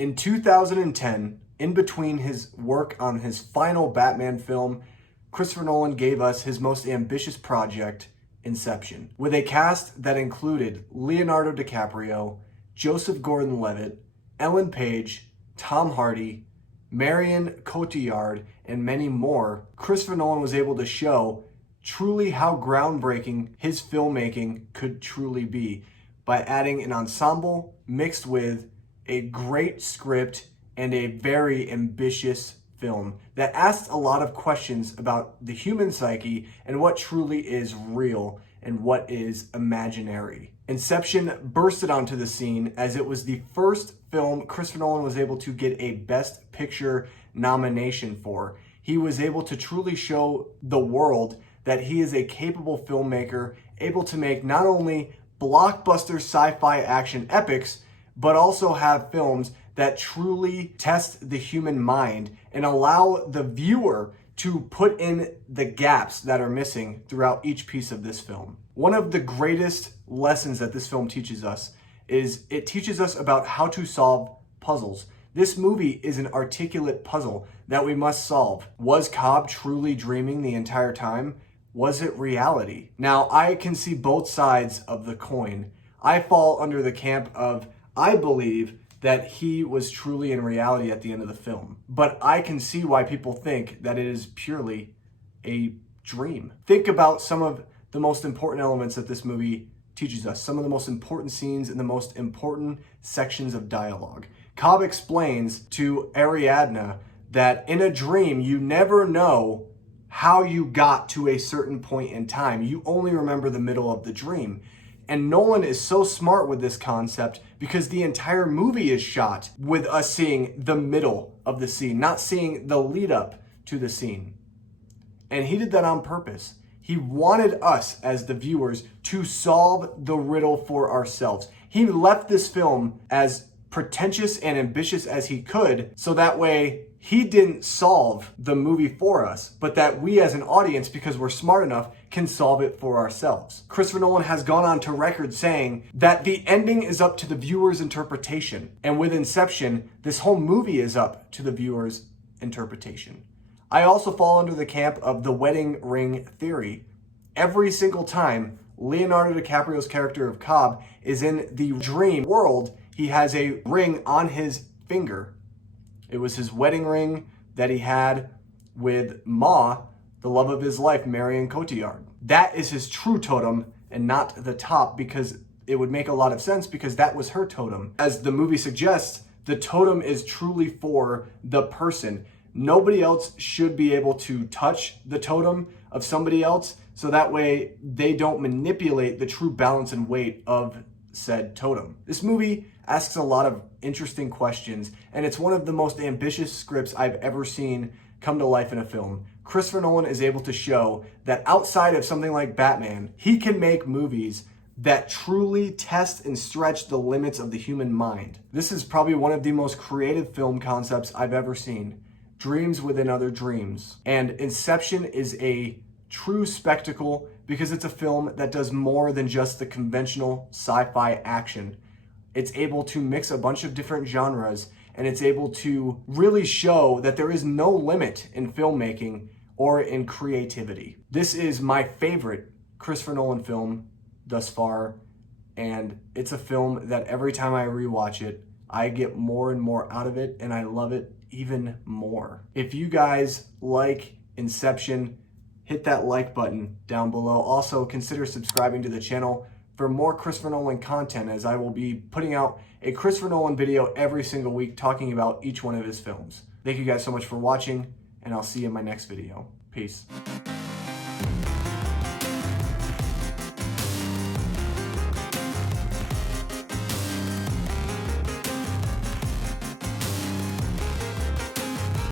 In 2010, in between his work on his final Batman film, Christopher Nolan gave us his most ambitious project, Inception, with a cast that included Leonardo DiCaprio, Joseph Gordon-Levitt, Ellen Page, Tom Hardy, Marion Cotillard, and many more. Christopher Nolan was able to show truly how groundbreaking his filmmaking could truly be by adding an ensemble mixed with a great script and a very ambitious film that asked a lot of questions about the human psyche and what truly is real and what is imaginary. Inception bursted onto the scene as it was the first film Christopher Nolan was able to get a Best Picture nomination for. He was able to truly show the world that he is a capable filmmaker, able to make not only blockbuster sci-fi action epics, but also have films that truly test the human mind and allow the viewer to put in the gaps that are missing throughout each piece of this film. One of the greatest lessons that this film teaches us is it teaches us about how to solve puzzles. This movie is an articulate puzzle that we must solve. Was Cobb truly dreaming the entire time? Was it reality? Now, I can see both sides of the coin. I fall under the camp of, I believe that he was truly in reality at the end of the film. But I can see why people think that it is purely a dream. Think about some of the most important elements that this movie teaches us, some of the most important scenes and the most important sections of dialogue. Cobb explains to Ariadne that in a dream, you never know how you got to a certain point in time. You only remember the middle of the dream. And Nolan is so smart with this concept because the entire movie is shot with us seeing the middle of the scene, not seeing the lead up to the scene. And he did that on purpose. He wanted us as the viewers to solve the riddle for ourselves. He left this film as pretentious and ambitious as he could, so that way he didn't solve the movie for us, but that we as an audience, because we're smart enough, can solve it for ourselves. Christopher Nolan has gone on to record saying that the ending is up to the viewer's interpretation. And with Inception, this whole movie is up to the viewer's interpretation. I also fall under the camp of the wedding ring theory. Every single time Leonardo DiCaprio's character of Cobb is in the dream world, he has a ring on his finger. It was his wedding ring that he had with Ma, the love of his life, Marion Cotillard. That is his true totem and not the top, because it would make a lot of sense because that was her totem. As the movie suggests, the totem is truly for the person. Nobody else should be able to touch the totem of somebody else, so that way they don't manipulate the true balance and weight of said totem. This movie asks a lot of interesting questions, and it's one of the most ambitious scripts I've ever seen come to life in a film. Christopher Nolan is able to show that outside of something like Batman, he can make movies that truly test and stretch the limits of the human mind. This is probably one of the most creative film concepts I've ever seen. Dreams within other dreams. And Inception is a true spectacle because it's a film that does more than just the conventional sci-fi action. It's able to mix a bunch of different genres, and it's able to really show that there is no limit in filmmaking or in creativity. This is my favorite Christopher Nolan film thus far, and it's a film that every time I rewatch it, I get more and more out of it, and I love it even more. If you guys like Inception, hit that like button down below. Also, consider subscribing to the channel for more Christopher Nolan content, as I will be putting out a Christopher Nolan video every single week talking about each one of his films. Thank you guys so much for watching, and I'll see you in my next video. Peace.